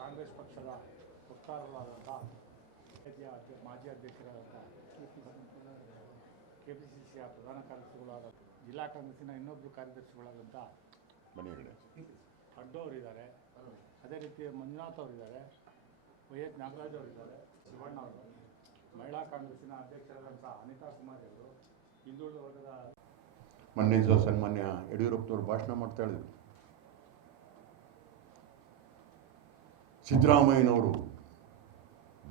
ಕಾಂಗ್ರೆಸ್ ಪಕ್ಷದ ವಕ್ತಾರರಾದಂಥ ಮಾಜಿ ಅಧ್ಯಕ್ಷರಾದಂಥ ಕೆಪಿಸಿಸಿಯ ಪ್ರಧಾನ ಕಾರ್ಯದರ್ಶಿಗಳಾದ ಜಿಲ್ಲಾ ಕಾಂಗ್ರೆಸ್ಸಿನ ಇನ್ನೊಬ್ಬರು ಕಾರ್ಯದರ್ಶಿಗಳಾದಂಥ ಅಡ್ಡು ಅವರಿದ್ದಾರೆ. ಅದೇ ರೀತಿ ಮಂಜುನಾಥ್ ಅವರಿದ್ದಾರೆ, ವೈಎಸ್ ನಾಗರಾಜ್ ಅವರಿದ್ದಾರೆ, ಶಿವಣ್ಣ ಅವರು, ಮಹಿಳಾ ಕಾಂಗ್ರೆಸ್ಸಿನ ಅಧ್ಯಕ್ಷರಾದಂಥ ಅನಿತಾ ಕುಮಾರಿ ಅವರು, ಹಿಂದುಳಿದ ವರ್ಗದ ಮೊನ್ನೆ ಸನ್ಮಾನ್ಯ ಯಡಿಯೂರಪ್ಪನವರು ಭಾಷಣ ಮಾಡ್ತಾ ಇದ್ರು. ಸಿದ್ದರಾಮಯ್ಯನವರು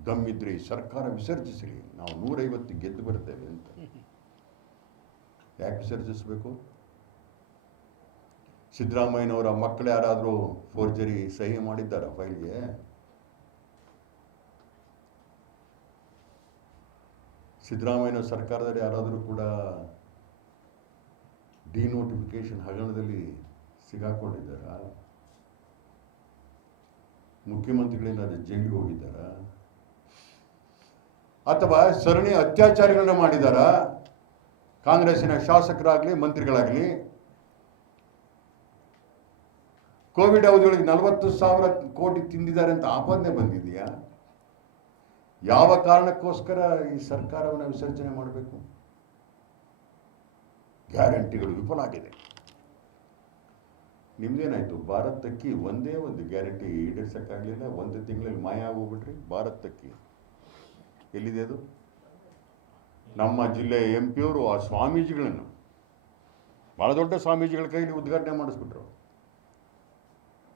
ದಮ್ಮಿದ್ರೆ ಸರ್ಕಾರ ವಿಸರ್ಜಿಸಲಿ, ನಾವು 150 ಗೆದ್ದು ಬರ್ತೇವೆ ಅಂತ. ಯಾಕೆ ವಿಸರ್ಜಿಸಬೇಕು? ಸಿದ್ದರಾಮಯ್ಯನವರ ಮಕ್ಕಳು ಯಾರಾದರೂ ಫೋರ್ಜರಿ ಸಹಿ ಮಾಡಿದ್ದಾರ ಫೈಲ್ಗೆ? ಸಿದ್ದರಾಮಯ್ಯನವರ ಸರ್ಕಾರದಲ್ಲಿ ಯಾರಾದರೂ ಕೂಡ ಡಿನೋಟಿಫಿಕೇಶನ್ ಹಗರಣದಲ್ಲಿ ಸಿಗಾಕೊಂಡಿದ್ದಾರಾ? ಮುಖ್ಯಮಂತ್ರಿಗಳೇನಾದರೂ ಜೈಲಿಗೆ ಹೋಗಿದ್ದಾರಾ? ಅಥವಾ ಸರಣಿ ಅತ್ಯಾಚಾರಗಳನ್ನ ಮಾಡಿದಾರಾ? ಕಾಂಗ್ರೆಸ್ಸಿನ ಶಾಸಕರಾಗಲಿ ಮಂತ್ರಿಗಳಾಗಲಿ ಕೋವಿಡ್ ಅವಧಿಯೊಳಗೆ 40,000 ಕೋಟಿ ತಿಂದಿದ್ದಾರೆ ಅಂತ ಆಪಾದನೆ ಬಂದಿದೆಯಾ? ಯಾವ ಕಾರಣಕ್ಕೋಸ್ಕರ ಈ ಸರ್ಕಾರವನ್ನು ವಿಸರ್ಜನೆ ಮಾಡಬೇಕು? ಗ್ಯಾರಂಟಿಗಳು ವಿಫಲ ಆಗಿದೆ. ನಿಮ್ದೇನಾಯ್ತು? ಭಾರತ್ ಅಕ್ಕಿ ಒಂದೇ ಒಂದು ಗ್ಯಾರಂಟಿ ಈಡೇರಿಸಕ್ಕಾಗಲಿಲ್ಲ. 1 ತಿಂಗಳಲ್ಲಿ ಮಾಯ ಆಗೋಗ್ಬಿಟ್ರಿ. ಭಾರತ್ ಅಕ್ಕಿ ಎಲ್ಲಿದೆ ಅದು? ನಮ್ಮ ಜಿಲ್ಲೆಯ MP ಅವರು ಆ ಸ್ವಾಮೀಜಿಗಳನ್ನು, ಭಾಳ ದೊಡ್ಡ ಸ್ವಾಮೀಜಿಗಳ ಕೈಲಿ ಉದ್ಘಾಟನೆ ಮಾಡಿಸ್ಬಿಟ್ರು.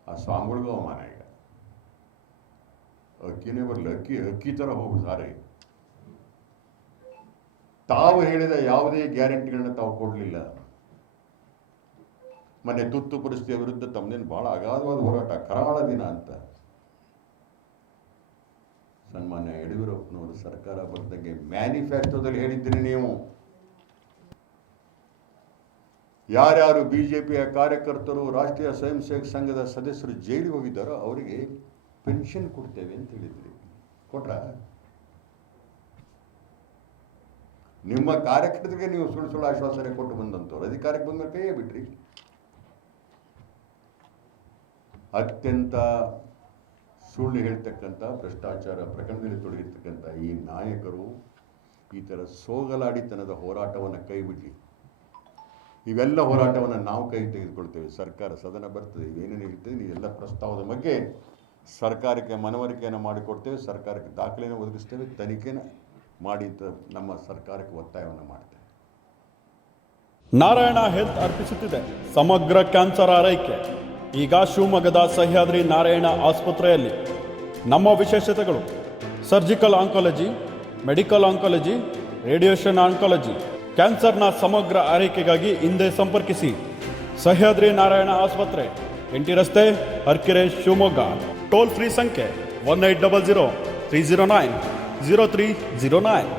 ಆ ಸ್ವಾಮಿಗಳಿಗೂ ಅವಮಾನ. ಈಗ ಅಕ್ಕಿನೇ ಬರಲಿ, ಅಕ್ಕಿ ಥರ ಹೋಗ್ಬಿಡ್ತಾರೆ. ತಾವು ಹೇಳಿದ ಯಾವುದೇ ಗ್ಯಾರಂಟಿಗಳನ್ನ ತಾವು ಕೊಡಲಿಲ್ಲ. ಮೊನ್ನೆ ತುರ್ತು ಪರಿಸ್ಥಿತಿಯ ವಿರುದ್ಧ ತಮ್ಮದೇನು ಬಹಳ ಅಗಾಧವಾದ ಹೋರಾಟ, ಕರಾಳ ದಿನ ಅಂತ ಸನ್ಮಾನ್ಯ ಯಡಿಯೂರಪ್ಪನವರು ಸರ್ಕಾರ ಬಂದಂಗೆ ಮ್ಯಾನಿಫೆಸ್ಟೋದಲ್ಲಿ ಹೇಳಿದ್ದೀರಿ ನೀವು. ಯಾರ್ಯಾರು BJPಯ ಕಾರ್ಯಕರ್ತರು, ರಾಷ್ಟ್ರೀಯ ಸ್ವಯಂ ಸೇವಕ ಸಂಘದ ಸದಸ್ಯರು ಜೈಲಿಗೆ ಹೋಗಿದ್ದಾರೋ ಅವರಿಗೆ ಪೆನ್ಷನ್ ಕೊಡ್ತೇವೆ ಅಂತ ಹೇಳಿದ್ರಿ. ಕೊಟ್ರ? ನಿಮ್ಮ ಕಾರ್ಯಕರ್ತರಿಗೆ ನೀವು ಸುಳ್ಳು ಆಶ್ವಾಸನೆ ಕೊಟ್ಟು ಬಂದಂಥವ್ರು ಅಧಿಕಾರಕ್ಕೆ ಬಂದ ಕೈಯೇ ಬಿಟ್ರಿ. ಅತ್ಯಂತ ಸುಳ್ಳು ಹೇಳ್ತಕ್ಕಂಥ, ಭ್ರಷ್ಟಾಚಾರ ಪ್ರಕರಣದಲ್ಲಿ ತೊಡಗಿರ್ತಕ್ಕಂಥ ಈ ನಾಯಕರು ಈ ಥರ ಸೋಗಲಾಡಿತನದ ಹೋರಾಟವನ್ನು ಕೈ ಬಿಡಲಿ. ಇವೆಲ್ಲ ಹೋರಾಟವನ್ನು ನಾವು ಕೈ ತೆಗೆದುಕೊಳ್ತೇವೆ. ಸರ್ಕಾರ ಸದನ ಬರ್ತದೆ, ಏನೇನು ಹೇಳ್ತೇವೆ ನೀವೆಲ್ಲ ಪ್ರಸ್ತಾವದ ಬಗ್ಗೆ ಸರ್ಕಾರಕ್ಕೆ ಮನವರಿಕೆಯನ್ನು ಮಾಡಿಕೊಡ್ತೇವೆ. ಸರ್ಕಾರಕ್ಕೆ ದಾಖಲೆಯನ್ನು ಒದಗಿಸ್ತೇವೆ. ತನಿಖೆನ ಮಾಡಿ ನಮ್ಮ ಸರ್ಕಾರಕ್ಕೆ ಒತ್ತಾಯವನ್ನು ಮಾಡ್ತೇವೆ. ನಾರಾಯಣ ಹೆಲ್ತ್ ಅರ್ಪಿಸುತ್ತಿದೆ ಸಮಗ್ರ ಕ್ಯಾನ್ಸರ್ ಆರೈಕೆ. ಈಗ ಶಿವಮೊಗ್ಗದ ಸಹ್ಯಾದ್ರಿ ನಾರಾಯಣ ಆಸ್ಪತ್ರೆಯಲ್ಲಿ ನಮ್ಮ ವಿಶೇಷತೆಗಳು: surgical oncology, medical oncology, radiation oncology. ಕ್ಯಾನ್ಸರ್ನ ಸಮಗ್ರ ಆರೈಕೆಗಾಗಿ ಹಿಂದೆ ಸಂಪರ್ಕಿಸಿ ಸಹ್ಯಾದ್ರಿ ನಾರಾಯಣ ಆಸ್ಪತ್ರೆ, ಎಂಟಿ ರಸ್ತೆ, ಅರ್ಕೆರೆ, ಶಿವಮೊಗ್ಗ. ಟೋಲ್ ಫ್ರೀ ಸಂಖ್ಯೆ 1800-309-0309.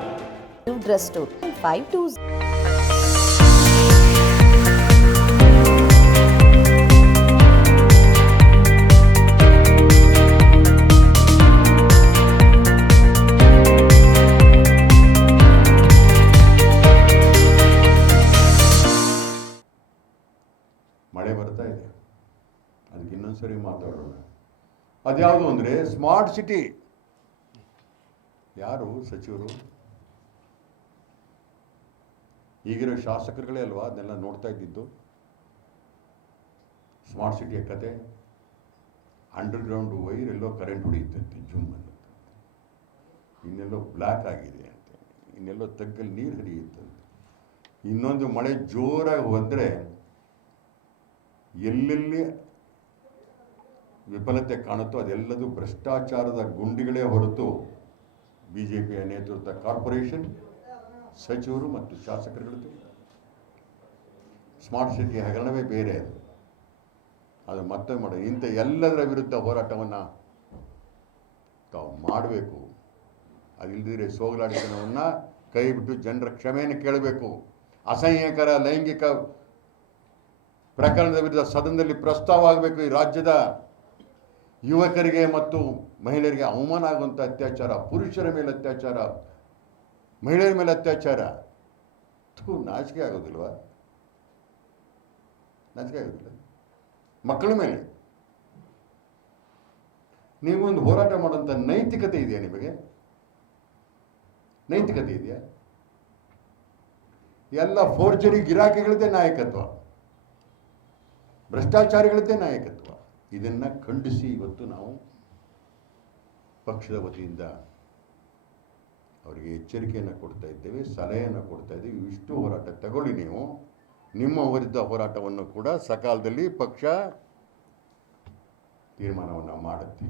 ಮಳೆ ಬರ್ತಾ ಇದೆ, ಅದಕ್ಕೆ ಇನ್ನೊಂದ್ಸರಿ ಮಾತಾಡೋಣ. ಅದ್ಯಾವುದು ಅಂದರೆ ಸ್ಮಾರ್ಟ್ ಸಿಟಿ. ಯಾರು ಸಚಿವರು? ಈಗಿರೋ ಶಾಸಕರುಗಳೇ ಅಲ್ವಾ ಅದನ್ನೆಲ್ಲ ನೋಡ್ತಾ ಇದ್ದಿದ್ದು. ಸ್ಮಾರ್ಟ್ ಸಿಟಿಯ ಕತೆ, ಅಂಡರ್ಗ್ರೌಂಡ್ ವೈರ್ ಎಲ್ಲೋ ಕರೆಂಟ್ ಹೊಡೆಯುತ್ತಂತೆ ಜುಮ್ ಅನ್ನುತ್ತೆ, ಇನ್ನೆಲ್ಲೋ ಬ್ಲ್ಯಾಕ್ ಆಗಿದೆ ಅಂತೆ, ಇನ್ನೆಲ್ಲೋ ತಗ್ಗಲ್ಲಿ ನೀರು ಹರಿಯುತ್ತಂತೆ. ಇನ್ನೊಂದು ಮಳೆ ಜೋರಾಗಿ ಬಂದರೆ ಎಲ್ಲೆಲ್ಲಿ ವಿಫಲತೆ ಕಾಣುತ್ತೋ ಅದೆಲ್ಲದೂ ಭ್ರಷ್ಟಾಚಾರದ ಗುಂಡಿಗಳೇ ಹೊರತು BJPಯ ನೇತೃತ್ವ ಕಾರ್ಪೊರೇಷನ್, ಸಚಿವರು ಮತ್ತು ಶಾಸಕರುಗಳದ್ದು. ಸ್ಮಾರ್ಟ್ ಸಿಟಿ ಹಗರಣವೇ ಬೇರೆ. ಅದು ಮತ್ತೆ ಮಾಡಿ ಇಂಥ ಎಲ್ಲದರ ವಿರುದ್ಧ ಹೋರಾಟವನ್ನು ತಾವು ಮಾಡಬೇಕು. ಅದಿಲ್ಲದಿದ್ರೆ ಸೋಗಲಾಡಿತನವನ್ನು ಕೈ ಬಿಟ್ಟು ಜನರ ಕ್ಷಮೆಯನ್ನು ಕೇಳಬೇಕು. ಅಸಹ್ಯಕರ ಲೈಂಗಿಕ ಪ್ರಕರಣದ ವಿರುದ್ಧ ಸದನದಲ್ಲಿ ಪ್ರಸ್ತಾವ ಆಗಬೇಕು. ಈ ರಾಜ್ಯದ ಯುವಕರಿಗೆ ಮತ್ತು ಮಹಿಳೆಯರಿಗೆ ಅವಮಾನ ಆಗುವಂಥ ಅತ್ಯಾಚಾರ, ಪುರುಷರ ಮೇಲೆ ಅತ್ಯಾಚಾರ, ಮಹಿಳೆಯರ ಮೇಲೆ ಅತ್ಯಾಚಾರ, ನಾಚಿಕೆ ಆಗೋದಿಲ್ವಾ? ನಾಚಿಕೆ ಆಗೋದಿಲ್ಲ? ಮಕ್ಕಳ ಮೇಲೆ ನೀವೊಂದು ಹೋರಾಟ ಮಾಡೋಂಥ ನೈತಿಕತೆ ಇದೆಯಾ ನಿಮಗೆ? ನೈತಿಕತೆ ಇದೆಯಾ? ಎಲ್ಲ ಫೋರ್ಜರಿ ಗಿರಾಕಿಗಳದ್ದೇ ನಾಯಕತ್ವ, ಭ್ರಷ್ಟಾಚಾರಿಗಳದ್ದೇ ನಾಯಕತ್ವ. ಇದನ್ನು ಖಂಡಿಸಿ ಇವತ್ತು ನಾವು ಪಕ್ಷದ ವತಿಯಿಂದ ಅವರಿಗೆ ಎಚ್ಚರಿಕೆಯನ್ನು ಕೊಡ್ತಾ ಇದ್ದೇವೆ, ಸಲಹೆಯನ್ನು ಕೊಡ್ತಾ ಇದ್ದೇವೆ. ಇಷ್ಟು ಹೋರಾಟ ತಗೊಳ್ಳಿ ನೀವು. ನಿಮ್ಮ ವಿರುದ್ಧ ಹೋರಾಟವನ್ನು ಕೂಡ ಸಕಾಲದಲ್ಲಿ ಪಕ್ಷ ತೀರ್ಮಾನವನ್ನು ಮಾಡುತ್ತೆ.